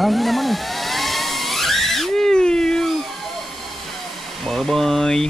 Hangin naman eh. Bye bye.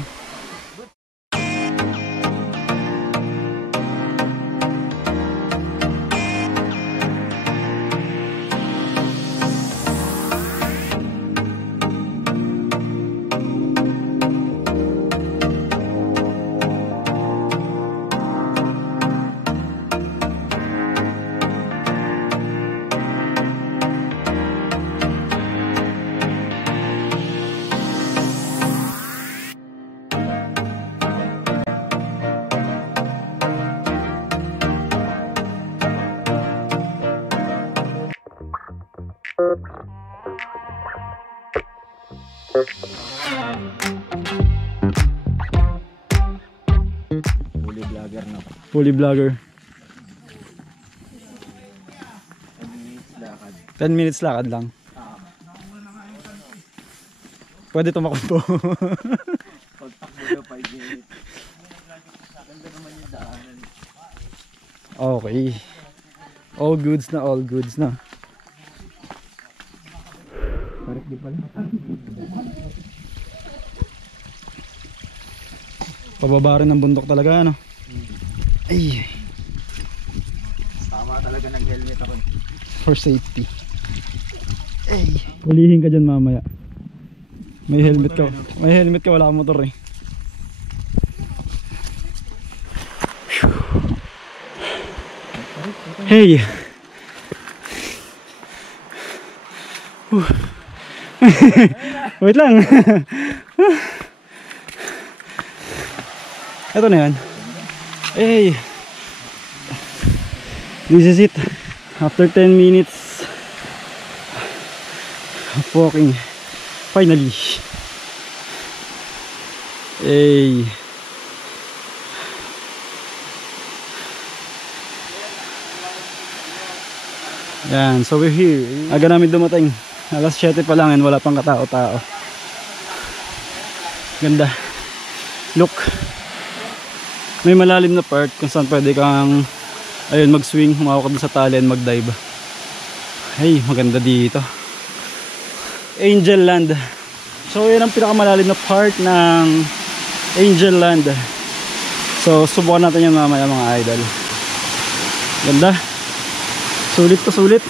Fully vlogger na. Fully vlogger. 10 minutes lakad lang. Pwede tumakbo. Pagtakbo na 5 minutes. Ganda naman yung daanan. Okay. All goods na, all goods na. Parang di pala. Pababa rin ng bundok talaga, ano? Ay, Tama talaga nag-helmet ako. for safety. Ay, pulihin ka dyan mamaya. May helmet ka. May helmet ka, wala kang motor eh. Hey. Wait lang. Ito na yan. Hey. This is it. After 10 minutes of walking, finally. Hey. Yan, so we're here. Aga namin dumating. Alas 7 pa lang and wala pang katao-tao. Ganda. Look. May malalim na part kung saan pwede kang ayun, mag-swing, humawak ka dun sa tali and mag-dive. Hey, maganda dito. Angel Land. So yan ang pinakamalalim na part ng Angel Land. So subukan natin yung mamaya mga idol. Ganda. Sulit to sulit.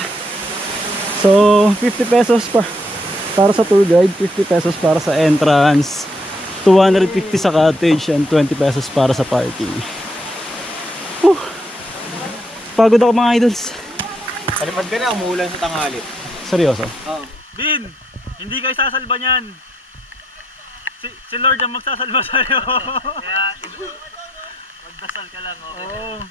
So 50 pesos para sa tour guide, 50 pesos para sa entrance, 250 sa cottage, and 20 pesos para sa parking. Whew. Pagod ako mga idols. Palipad ka na, umuulan sa tanghali. Seryoso? Oo. Bin, hindi kayo sasalba niyan. Si Lord ang magsasalba sa'yo. Kaya magdasal ka lang, okay? Oo.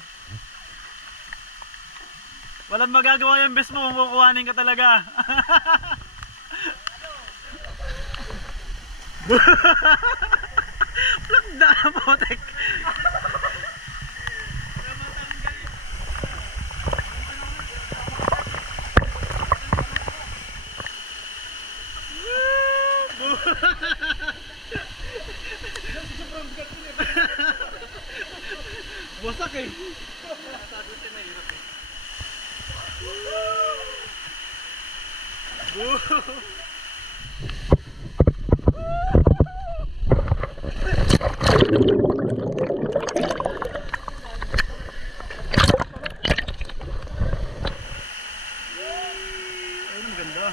Walang magagawa yung best mo kung kukuhanin ka talaga. Plakda mo, tek. Wasak eh. Sabi siya mahirap eh. Ayun, ang ganda.